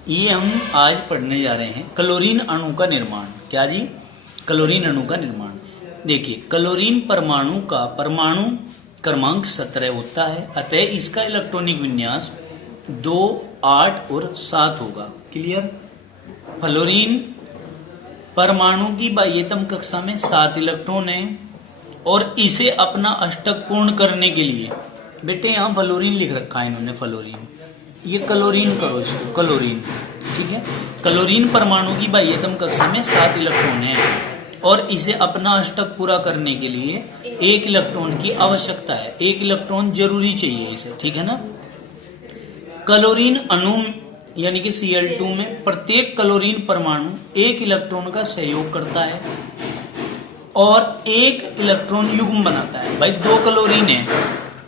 ये हम आज पढ़ने जा रहे हैं क्लोरीन अणु का निर्माण। क्या जी? क्लोरीन अणु का निर्माण। देखिए, क्लोरीन परमाणु का परमाणु क्रमांक 17 होता है, अतः इसका इलेक्ट्रॉनिक विन्यास 2, 8 और 7 होगा। क्लियर? फ्लोरीन परमाणु की बाह्यतम कक्षा में 7 इलेक्ट्रॉन है और इसे अपना अष्टक पूर्ण करने के लिए, बेटे यहाँ फ्लोरीन लिख रखा है इन्होंने, फ्लोरीन, ये क्लोरीन करो इसको, क्लोरीन, ठीक है। क्लोरीन परमाणु की बाह्यतम कक्षा में 7 इलेक्ट्रॉन है और इसे अपना अष्टक पूरा करने के लिए 1 इलेक्ट्रॉन की आवश्यकता है। 1 इलेक्ट्रॉन जरूरी चाहिए इसे, ठीक है ना। क्लोरीन अणु यानी कि Cl2 में प्रत्येक क्लोरीन परमाणु 1 इलेक्ट्रॉन का सहयोग करता है और 1 इलेक्ट्रॉन युग्म बनाता है। भाई 2 क्लोरीन है,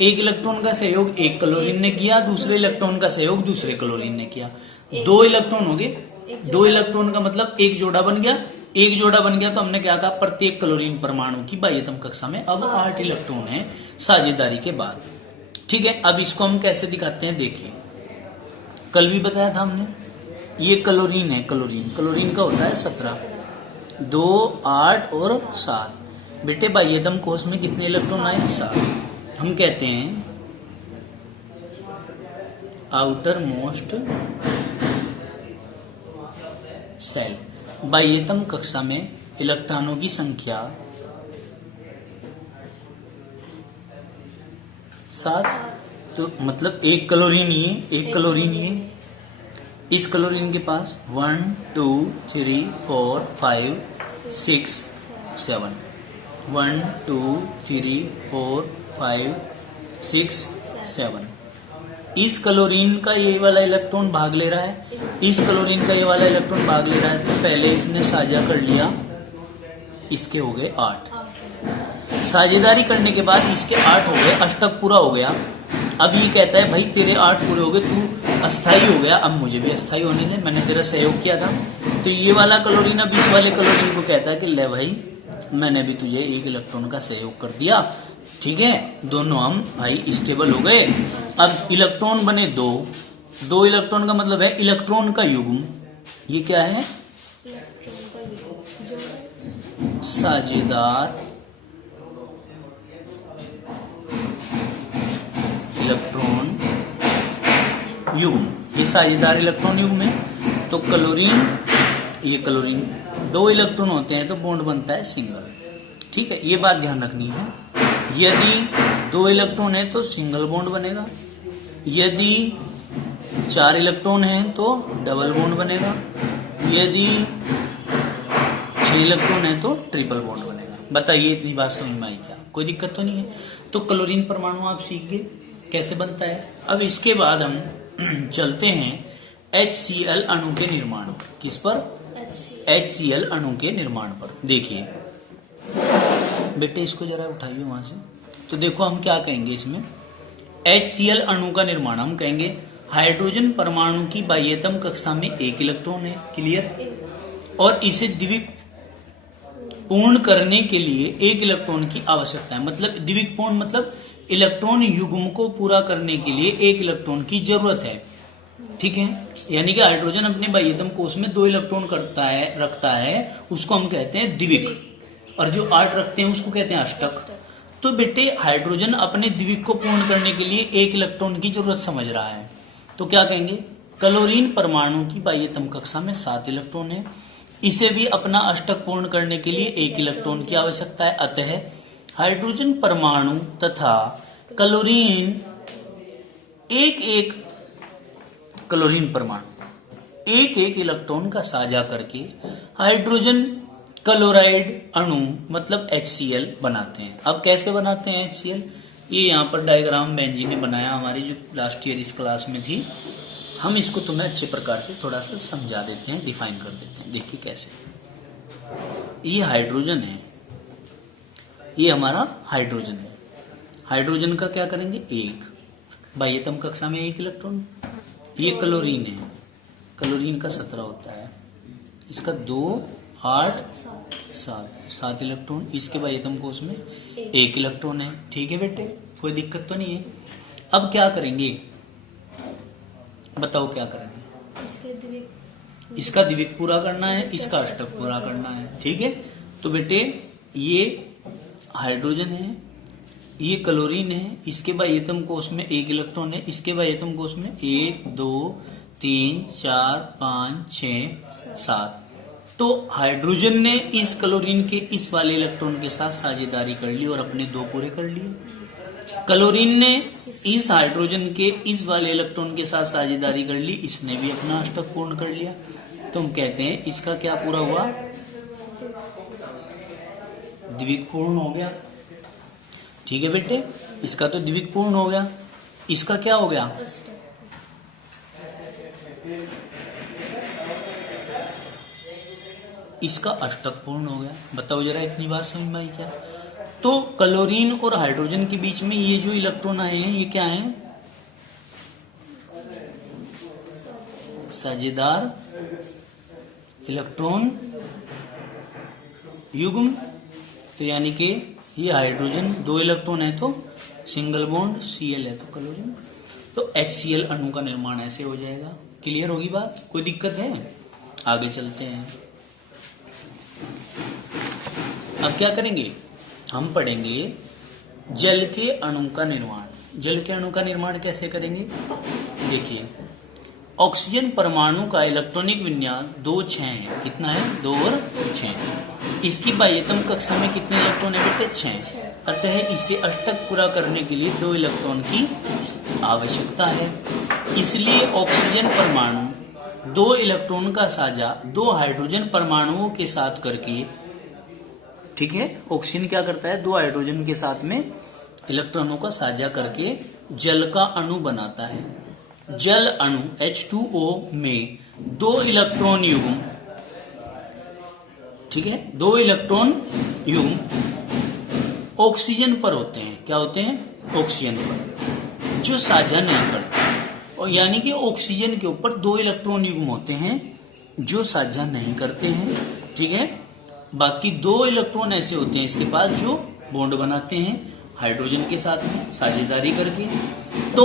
1 इलेक्ट्रॉन का सहयोग 1 क्लोरीन ने किया, दूसरे इलेक्ट्रॉन का सहयोग दूसरे क्लोरीन ने किया, 2 इलेक्ट्रॉन हो गए। 2 इलेक्ट्रॉन का मतलब 1 जोड़ा बन गया। 1 जोड़ा बन गया तो हमने क्या कहा, प्रत्येक क्लोरीन परमाणु की बाह्यतम कक्षा में अब 8 इलेक्ट्रॉन है साझेदारी के बाद, ठीक है। अब इसको हम कैसे दिखाते हैं, देखिए, कल भी बताया था हमने, ये क्लोरीन है, क्लोरीन का होता है 17, 2, 8 और 7। बेटे बाह्यतम कोश में कितने इलेक्ट्रॉन आए? 7। हम कहते हैं आउटर मोस्ट सेल, बाह्यतम कक्षा में इलेक्ट्रॉनों की संख्या 7। तो मतलब 1 क्लोरीन ही है, 1 क्लोरीन ही है। इस क्लोरीन के पास 1, 2, 3, 4, 5, 6, 7, 1, 2, 3, 4, 5, 6, 7। इस क्लोरीन का ये वाला इलेक्ट्रॉन भाग ले रहा है, इस क्लोरीन का ये वाला इलेक्ट्रॉन भाग ले रहा है, तो पहले इसने साझा कर लिया, इसके हो गए 8। साझेदारी करने के बाद इसके 8 हो गए, अष्टक पूरा हो गया। अब ये कहता है भाई तेरे 8 पूरे हो गए, तू अस्थाई हो गया, अब मुझे भी अस्थाई होने दे, मैंने तेरा सहयोग किया था। तो ये वाला क्लोरीन अब इस वाले क्लोरीन को कहता है कि ले भाई, मैंने भी तुझे 1 इलेक्ट्रॉन का सहयोग कर दिया, ठीक है, दोनों हम भाई स्टेबल हो गए। अब इलेक्ट्रॉन बने 2 इलेक्ट्रॉन का मतलब है इलेक्ट्रॉन का युग्म। ये क्या है? साझेदार इलेक्ट्रॉन युग्म, ये साझेदार इलेक्ट्रॉन युग्म है। तो क्लोरीन, ये क्लोरीन 2 इलेक्ट्रॉन होते हैं तो बॉन्ड बनता है सिंगल, ठीक है, ये बात ध्यान रखनी है। यदि 2 इलेक्ट्रॉन है तो सिंगल बॉन्ड बनेगा, यदि 4 इलेक्ट्रॉन है तो डबल बॉन्ड बनेगा, यदि 6 इलेक्ट्रॉन है तो ट्रिपल बॉन्ड बनेगा। बताइए इतनी बात समझ में आई क्या? कोई दिक्कत तो नहीं है? तो क्लोरीन परमाणु आप सीख गए कैसे बनता है। अब इसके बाद हम चलते हैं HCl अणु के निर्माण पर। किस पर? HCl अणु के निर्माण पर। देखिए बेटे, इसको जरा उठाइए वहां से। तो देखो हम क्या कहेंगे इसमें, HCl अणु का निर्माण हम कहेंगे हाइड्रोजन परमाणु की बाह्यतम कक्षा में 1 इलेक्ट्रॉन है, क्लियर, और इसे द्विक पूर्ण करने के लिए 1 इलेक्ट्रॉन की आवश्यकता है। मतलब द्विक पूर्ण मतलब इलेक्ट्रॉन युग्म को पूरा करने के लिए 1 इलेक्ट्रॉन की जरूरत है, ठीक है। यानी कि हाइड्रोजन अपने बाह्यतम कोश में 2 इलेक्ट्रॉन रखता है, उसको हम कहते हैं द्विक, और जो 8 रखते हैं उसको कहते हैं अष्टक। तो बेटे हाइड्रोजन अपने द्विक को पूर्ण करने के लिए 1 इलेक्ट्रॉन की जरूरत समझ रहा है, तो क्या कहेंगे, क्लोरीन परमाणु की बाह्यतम कक्षा में 7 इलेक्ट्रॉन है, इसे भी अपना अष्टक पूर्ण करने के लिए 1 इलेक्ट्रॉन की आवश्यकता है। अतः हाइड्रोजन परमाणु तथा क्लोरीन एक क्लोरीन परमाणु 1 इलेक्ट्रॉन का साझा करके हाइड्रोजन क्लोराइड अणु मतलब HCl बनाते हैं। अब कैसे बनाते हैं HCl? ये यहाँ पर डायग्राम बेंजी ने बनाया, हमारी जो लास्ट ईयर इस क्लास में थी। हम इसको तुम्हें अच्छे प्रकार से थोड़ा सा समझा देते हैं, डिफाइन कर देते हैं। देखिए कैसे, ये हाइड्रोजन है, ये हमारा हाइड्रोजन है। हाइड्रोजन का क्या करेंगे, 1 बाह्यतम कक्षा में 1 इलेक्ट्रॉन। ये क्लोरीन है, क्लोरीन का 17 होता है, इसका 2, 8, 7 इलेक्ट्रॉन, इसके बाह्यतम कोश में 1 इलेक्ट्रॉन है, ठीक है बेटे, कोई दिक्कत तो नहीं है। अब क्या करेंगे, बताओ क्या करेंगे? इसका द्विक पूरा करना है, इसका अष्टक पूरा करना है। ठीक है, तो बेटे ये हाइड्रोजन है, ये क्लोरीन है, इसके बाह्यतम कोश में 1 इलेक्ट्रॉन है, इसके बाह्यतम कोश में 1 2 3 4 5 6 7। तो हाइड्रोजन ने इस क्लोरीन के इस वाले इलेक्ट्रॉन के साथ साझेदारी कर ली और अपने 2 पूरे कर लिए। क्लोरीन ने इस हाइड्रोजन के इस वाले इलेक्ट्रॉन के साथ साझेदारी कर ली, इसने भी अपना अष्टक पूर्ण कर लिया। तो हम कहते हैं इसका क्या पूरा हुआ, द्विक पूर्ण हो गया। ठीक है बेटे, इसका तो द्विक पूर्ण हो गया, इसका क्या हो गया, इसका अष्टक पूर्ण हो गया। बताओ जरा इतनी बात समझ में आई क्या? तो क्लोरीन और हाइड्रोजन के बीच में ये जो इलेक्ट्रॉन आए हैं ये क्या हैं, साझेदार इलेक्ट्रॉन युग्म। तो यानी कि ये हाइड्रोजन 2 इलेक्ट्रॉन है तो सिंगल बॉन्ड, Cl है तो क्लोरीन, तो HCl अणु का निर्माण ऐसे हो जाएगा। क्लियर होगी बात, कोई दिक्कत है? आगे चलते हैं। अब क्या करेंगे, हम पढ़ेंगे जल के अणु का निर्माण। जल के अणु का निर्माण कैसे करेंगे? देखिए, ऑक्सीजन परमाणु का इलेक्ट्रॉनिक विन्यास 2 6 है। कितना है, 2 और 6। इसकी बाह्यतम कक्षा में कितने इलेक्ट्रॉन है बेटे, 6। अतः इसे अष्टक पूरा करने के लिए 2 इलेक्ट्रॉन की आवश्यकता है। इसलिए ऑक्सीजन परमाणु 2 इलेक्ट्रॉन का साझा 2 हाइड्रोजन परमाणुओं के साथ करके, ठीक है, ऑक्सीजन क्या करता है, 2 हाइड्रोजन के साथ में इलेक्ट्रॉनों का साझा करके जल का अणु बनाता है। जल अणु H2O में 2 इलेक्ट्रॉन युग्म, ठीक है, 2 इलेक्ट्रॉन युग्म ऑक्सीजन पर होते हैं। क्या होते हैं, ऑक्सीजन पर, जो साझा नहीं करते। और यानी कि ऑक्सीजन के ऊपर 2 इलेक्ट्रॉन युग्म होते हैं जो साझा नहीं करते हैं। ठीक है, बाकी 2 इलेक्ट्रॉन ऐसे होते हैं इसके पास जो बॉन्ड बनाते हैं हाइड्रोजन के साथ में साझेदारी करके। तो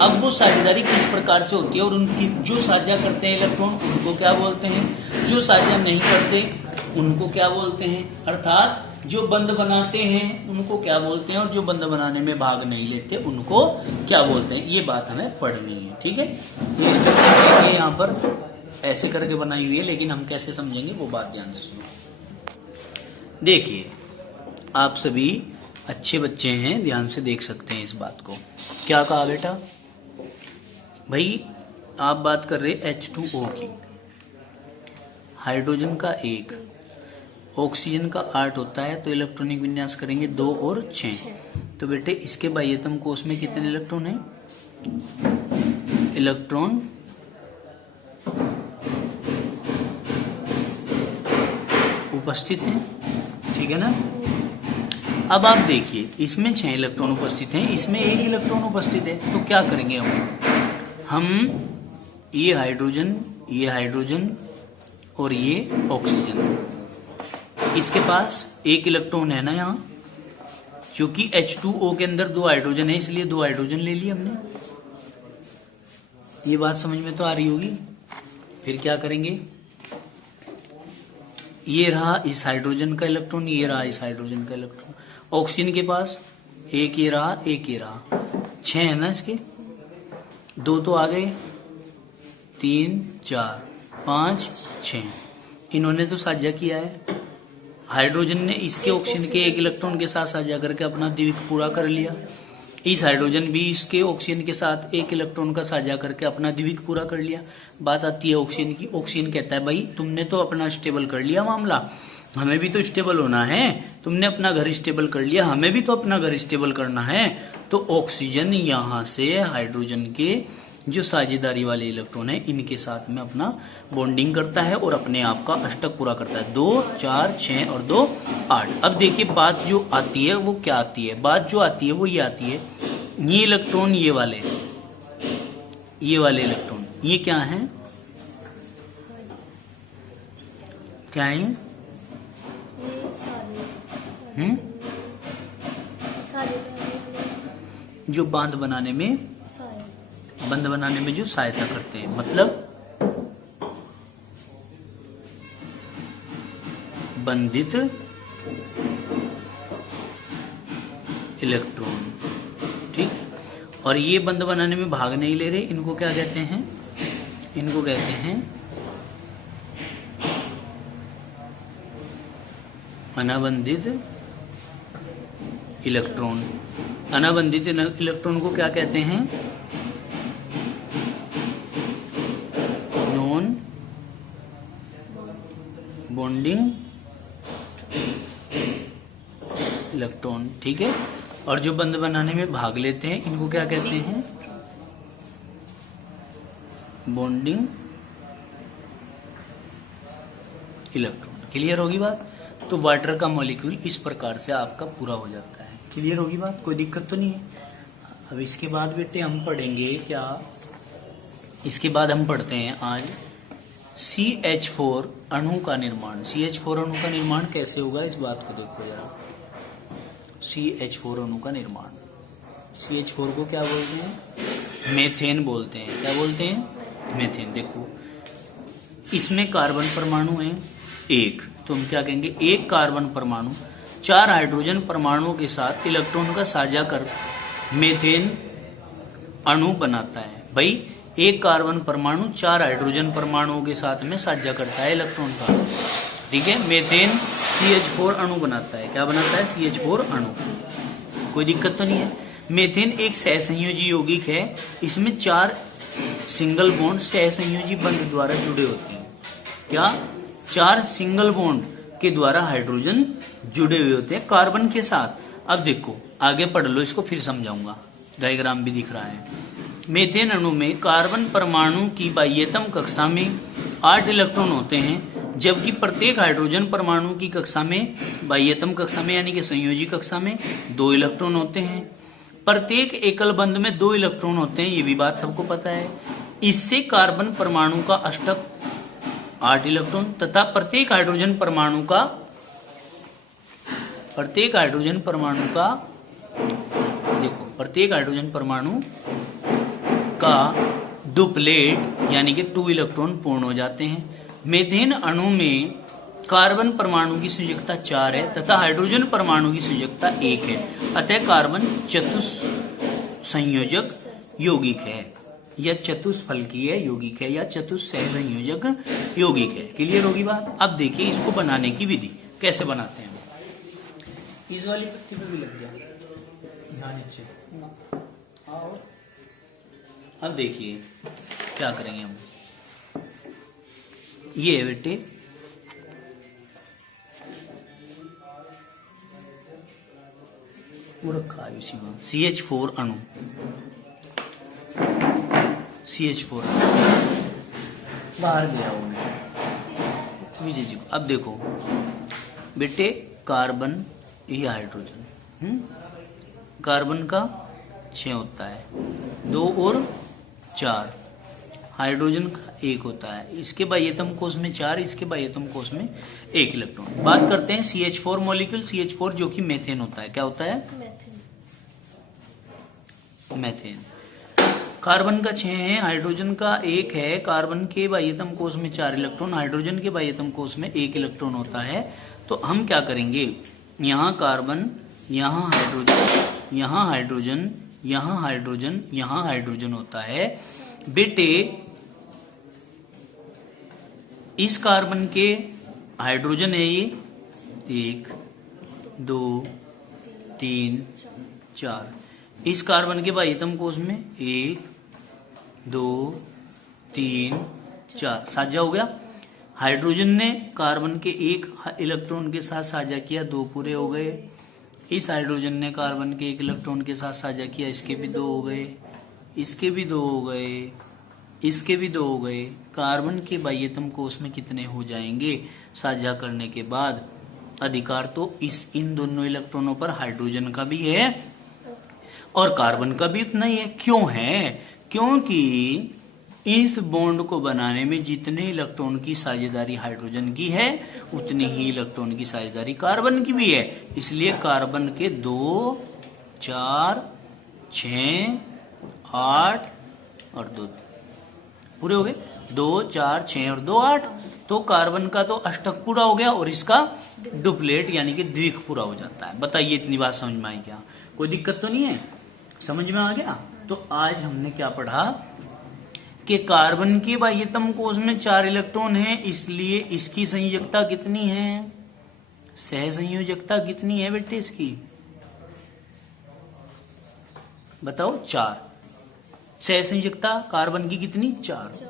अब वो साझेदारी किस प्रकार से होती है और उनकी जो साझा करते हैं इलेक्ट्रॉन उनको क्या बोलते हैं, जो साझा नहीं करते उनको क्या बोलते हैं, अर्थात जो बंध बनाते हैं उनको क्या बोलते हैं और जो बंध बनाने में भाग नहीं लेते उनको क्या बोलते हैं। ये बात हमें पढ़नी है। ठीक है, ये स्ट्रक्चर यहाँ पर ऐसे करके बनाई हुई है, लेकिन हम कैसे समझेंगे वो बात ध्यान से सुनो। देखिए, आप सभी अच्छे बच्चे हैं, ध्यान से देख सकते हैं इस बात को। क्या कहा बेटा, भाई आप बात कर रहे H2O की, हाइड्रोजन का 1, ऑक्सीजन का 8 होता है, तो इलेक्ट्रॉनिक विन्यास करेंगे 2 और 6। तो बेटे इसके बाह्यतम कोश में कितने इलेक्ट्रॉन हैं, इलेक्ट्रॉन उपस्थित हैं। ठीक है ना। अब आप देखिए, इसमें 6 इलेक्ट्रॉन उपस्थित हैं, इसमें 1 इलेक्ट्रॉन उपस्थित है। तो क्या करेंगे हम ये हाइड्रोजन और ये ऑक्सीजन, इसके पास 1 इलेक्ट्रॉन है ना यहाँ, क्योंकि H2O के अंदर 2 हाइड्रोजन है इसलिए 2 हाइड्रोजन ले लिए हमने। ये बात समझ में तो आ रही होगी। फिर क्या करेंगे, ये रहा इस हाइड्रोजन का इलेक्ट्रॉन, ये रहा इस हाइड्रोजन का इलेक्ट्रॉन। ऑक्सीजन के पास 1 ये रहा, 1 ये रहा, 6 है ना इसके, 2 तो आ गए, 3 4 5 6, इन्होंने तो साझा किया है। हाइड्रोजन ने इसके ऑक्सीजन के 1 इलेक्ट्रॉन के साथ साझा करके अपना द्विक पूरा कर लिया। इस हाइड्रोजन भी इसके ऑक्सीजन के साथ 1 इलेक्ट्रॉन का साझा करके अपना द्विक पूरा कर लिया। बात आती है ऑक्सीजन की। ऑक्सीजन कहता है भाई तुमने तो अपना स्टेबल कर लिया मामला, हमें भी तो स्टेबल होना है। तुमने अपना घर स्टेबल कर लिया, हमें भी तो अपना घर स्टेबल करना है। तो ऑक्सीजन यहाँ से हाइड्रोजन के जो साझेदारी वाले इलेक्ट्रॉन है इनके साथ में अपना बॉन्डिंग करता है और अपने आप का अष्टक पूरा करता है। 2 4 6 और 2 8। अब देखिए बात जो आती है वो क्या आती है, बात जो आती है वो ये आती है, ये इलेक्ट्रॉन ये वाले इलेक्ट्रॉन ये क्या है, क्या है, जो बंध बनाने में जो सहायता करते हैं। मतलब बंधित इलेक्ट्रॉन। ठीक, और ये बंध बनाने में भाग नहीं ले रहे, इनको क्या कहते हैं? इनको कहते हैं अनाबंधित इलेक्ट्रॉन। अनाबंधित इलेक्ट्रॉन को क्या कहते हैं? Non bonding electron. ठीक है, और जो बंध बनाने में भाग लेते हैं इनको क्या कहते हैं? Bonding electron. क्लियर होगी बात? तो वाटर का मॉलिक्यूल इस प्रकार से आपका पूरा हो जाता है। क्लियर होगी बात? कोई दिक्कत तो नहीं है? अब इसके बाद बेटे हम पढ़ेंगे क्या? इसके बाद हम पढ़ते हैं आज CH4 अणु का निर्माण। CH4 अणु का निर्माण कैसे होगा, इस बात को देखो जरा। CH4 अणु का निर्माण, CH4 को क्या बोलते हैं? मेथेन बोलते हैं। क्या बोलते हैं? मेथेन। देखो इसमें कार्बन परमाणु है एक, तो हम क्या कहेंगे? एक कार्बन परमाणु 4 हाइड्रोजन परमाणुओं के साथ इलेक्ट्रॉन का साझा कर मेथेन अणु बनाता है। भाई एक कार्बन परमाणु 4 हाइड्रोजन परमाणुओं के साथ में साझा करता है इलेक्ट्रॉन का। ठीक है, मेथेन CH4 अणु बनाता है। क्या बनाता है? CH4 अणु। कोई दिक्कत तो नहीं है? मेथेन एक सहसंयोजी यौगिक है। इसमें 4 सिंगल बॉन्ड सहसंयोजी बंध द्वारा जुड़े होते हैं। क्या? 4 सिंगल बॉन्ड के द्वारा हाइड्रोजन जुड़े हुए होते हैं कार्बन के साथ। अब देखो आगे पढ़ लो, इसको फिर समझाऊंगा। डायग्राम भी दिख रहा है। मेथेन अणु में कार्बन परमाणु की बाह्यतम कक्षा में 8 इलेक्ट्रॉन होते हैं, जबकि प्रत्येक हाइड्रोजन परमाणु की कक्षा में, बाह्यतम कक्षा में यानी कि संयोजी कक्षा में 2 इलेक्ट्रॉन होते हैं। प्रत्येक एकल बंध में 2 इलेक्ट्रॉन होते हैं, ये भी बात सबको पता है। इससे कार्बन परमाणु का अष्टक 8 इलेक्ट्रॉन तथा प्रत्येक हाइड्रोजन परमाणु का डुप्लेट यानी कि 2 इलेक्ट्रॉन पूर्ण हो जाते हैं। मेथेन अणु में कार्बन परमाणु की संयोजकता 4 है तथा हाइड्रोजन परमाणु की संयोजकता 1 है। अतः कार्बन चतुस्संयोजक यौगिक है, या चतुष्फलकीय यौगिक है, या चतुस्सहसंयोजक यौगिक है। क्लियर होगी बात? अब देखिए इसको बनाने की विधि कैसे बनाते हैं। इस वाली पत्ती पे भी लग गया, यहाँ नीचे आओ। अब देखिए क्या करेंगे हम। ये है बेटे वो रखा है इसी में CH4 अणु, CH4 बाहर गया वो विजय जी। अब देखो बेटे कार्बन या हाइड्रोजन, कार्बन का 6 होता है, 2 और 4, हाइड्रोजन का 1 होता है। इसके बाह्यतम कोश में 4, इसके बाह्यतम कोश में 1 इलेक्ट्रॉन। बात करते हैं CH4 मॉलिक्यूल, CH4 जो कि मेथेन होता है। क्या होता है? मेथेन। कार्बन का 6 है, हाइड्रोजन का 1 है। कार्बन के बाह्यतम कोश में 4 इलेक्ट्रॉन, हाइड्रोजन के बाह्यतम कोश में 1 इलेक्ट्रॉन होता है। तो हम क्या करेंगे, यहाँ कार्बन, यहाँ हाइड्रोजन, यहाँ हाइड्रोजन, यहाँ हाइड्रोजन, यहाँ हाइड्रोजन होता है। बेटे इस कार्बन के हाइड्रोजन है ये 1 2 3 4, इस कार्बन के बाह्यतम कोश में 1 2 3 4 साझा हो गया। हाइड्रोजन ने कार्बन के 1 इलेक्ट्रॉन के साथ साझा किया, 2 पूरे हो गए। इस हाइड्रोजन ने कार्बन के 1 इलेक्ट्रॉन के साथ साझा किया, इसके भी 2 हो गए, इसके भी 2 हो गए, इसके भी 2 हो गए। कार्बन के बाह्यतम कोश में कितने हो जाएंगे साझा करने के बाद? अधिकार तो इन दोनों इलेक्ट्रॉनों पर हाइड्रोजन का भी है और कार्बन का भी उतना ही है। क्यों है? क्योंकि इस बॉन्ड को बनाने में जितने इलेक्ट्रॉन की साझेदारी हाइड्रोजन की है उतनी ही इलेक्ट्रॉन की साझेदारी कार्बन की भी है। इसलिए कार्बन के 2 4 6 8 और 2 पूरे हो गए। 2 4 6 और 2 8। तो कार्बन का तो अष्टक पूरा हो गया और इसका डुप्लेट यानी कि द्विक पूरा हो जाता है। बताइए इतनी बात समझ में आई क्या? कोई दिक्कत तो नहीं है? समझ में आ गया? तो आज हमने क्या पढ़ा कि कार्बन के बाह्यतम कोश में 4 इलेक्ट्रॉन है, इसलिए इसकी संयोजकता कितनी है? सह संयोजकता कितनी है बेटे इसकी? बताओ। 4। सह संयोजकता कार्बन की कितनी? 4।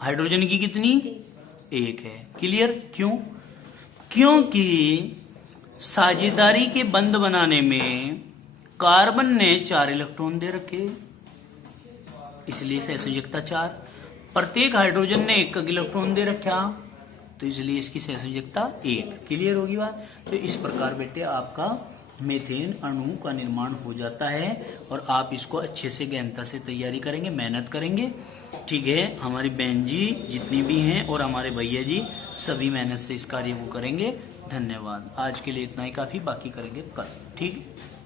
हाइड्रोजन की कितनी? 1 है। क्लियर? क्यों? क्योंकि साझेदारी के बंध बनाने में कार्बन ने 4 इलेक्ट्रॉन दे रखे, इसलिए सह संयोजकता 4। प्रत्येक हाइड्रोजन ने 1 इलेक्ट्रॉन दे रखा, तो इसलिए इसकी सह संयोजकता 1। क्लियर होगी बात? तो इस प्रकार बेटे आपका मीथेन अणु का निर्माण हो जाता है और आप इसको अच्छे से गहनता से तैयारी करेंगे, मेहनत करेंगे। ठीक है, हमारी बहन जी जितनी भी हैं और हमारे भैया जी सभी मेहनत से इस कार्य को करेंगे। धन्यवाद। आज के लिए इतना ही काफी, बाकी करेंगे कल। ठीक है।